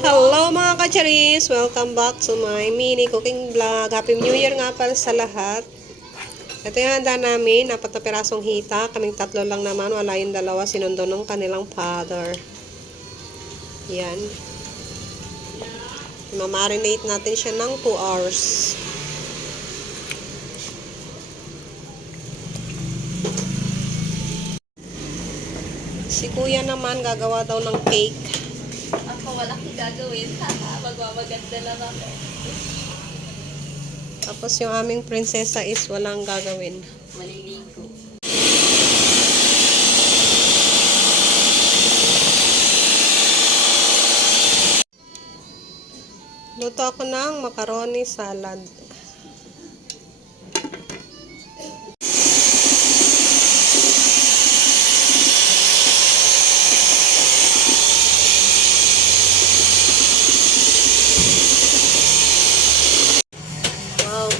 Hello mga kacharis! Welcome back to my mini cooking vlog. Happy New Year nga pala sa lahat. Ito yung handa namin, 4 na pirasong hita. Kaming 3 lang naman, wala yung 2 sinundo ng kanilang father. Yan. Mamarinate natin siya ng 2 hours. Si kuya naman gagawa daw ng cake. Ako wala akong gagawin. Magmamaganda lang ako. Tapos yung aming prinsesa is walang gagawin. Maliligo. Luto ako ng macaroni salad.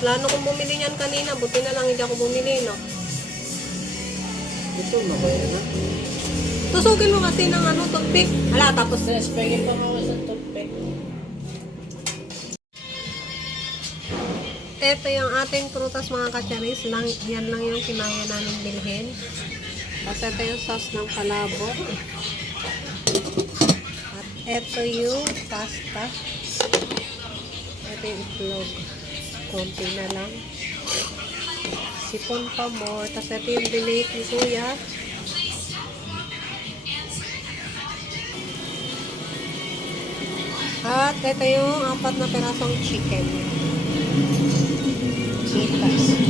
Plano kong bumili niyan kanina. Buti na lang hindi ako bumili, no? Ito, mabaya na. Tusugin mo kasi ng toothpick. Hala, tapos Spaghetti pa ako sa toothpick. ito yung ating prutas mga kacharis. Yan lang yung kinaya namin bilhin. Tapos ito yung sauce ng palabok. At ito yung pasta. Ito yung itlog. Konti na lang. Sipon pa more. Tapos ito yung bilik ni kuya. At ito yung 4 na pirasong chicken. Chitas.